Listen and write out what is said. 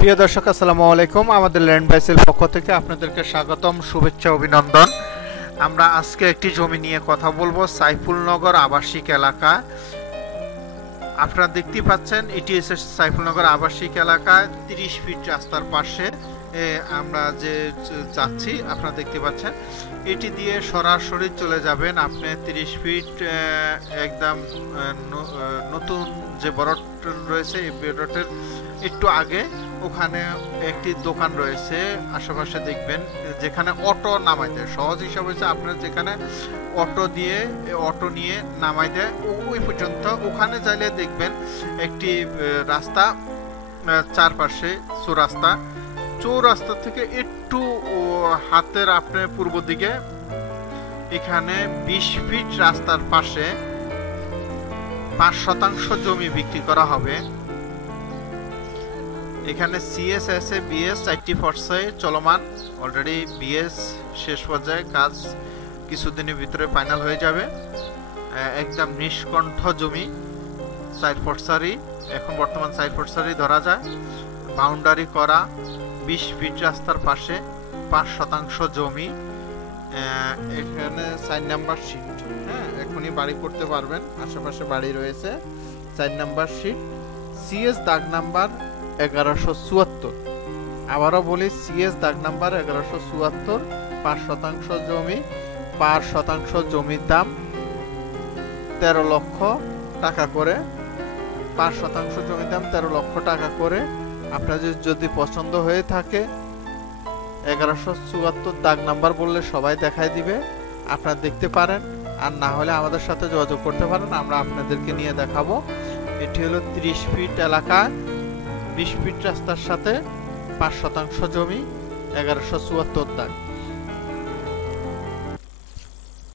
প্রিয় দর্শক আসসালামু আলাইকুম। আমাদের ল্যান্ড বাইসেল পক্ষ থেকে আপনাদেরকে স্বাগতম, শুভেচ্ছা, অভিনন্দন। আমরা আজকে একটি জমি নিয়ে কথা বলবো, সাইফুলনগর আবাসিক এলাকা। আপনারা দেখতেই পাচ্ছেন এটি হচ্ছে সাইফুলনগর আবাসিক এলাকা। 30 ফিট রাস্তার পাশে আমরা যে যাচ্ছি আপনারা দেখতে পাচ্ছেন, এটি দিয়ে সরাসরি চলে যাবেন আপনি 30 ফিট একদম নতুন যে বড়ট রয়েছে, এই বড়টের একটু আগে ওখানে একটি দোকান রয়েছে। আশেপাশে দেখবেন যেখানে অটো নামাই দেয়, সহজ হিসাব হচ্ছে আপনার যেখানে অটো নিয়ে নামাই দেয় ওই পর্যন্ত। ওখানে চাইলে দেখবেন একটি রাস্তা, চারপাশে চৌরাস্তা থেকে একটু হাতের আপনার পূর্ব দিকে এখানে 20 ফিট রাস্তার পাশে 5% জমি বিক্রি করা হবে। এখানে সিএস আছে, বিএস 4টি পর্যায়ে চলমান। অলরেডি বিএস শেষ পর্যায়ে, কাজ কিছুদিনের ভিতরে ফাইনাল হয়ে যাবে। একদম নিষ্কণ্ঠ জমি, 4 পর্যায়ে, এখন বর্তমান 4 পর্যায়ে ধরা যায়। বাউন্ডারি করা, 20 ফিট রাস্তার পাশে 5% জমি। এখানে 4 নাম্বার শিট, এখনই বাড়ি করতে পারবেন, আশেপাশে বাড়ি রয়েছে। 4 নাম্বার শিট, সিএস দাগ নাম্বার 1174। আবারও বলি, সিএস দাগ নাম্বার 1174, 5% জমি। 5% জমির দাম 13 লক্ষ টাকা করে। 5% জমির দাম 13 লক্ষ টাকা করে। আপনার যদি পছন্দ হয়ে থাকে 1174 দাগ নাম্বার বললে সবাই দেখাই দিবে, আপনারা দেখতে পারেন। আর না হলে আমাদের সাথে যোগাযোগ করতে পারেন, আমরা আপনাদেরকে নিয়ে দেখাবো। এটি হলো 30 ফিট এলাকা, 20 ফিট রাস্তার সাথে 5% জমি, 1174 দাগ।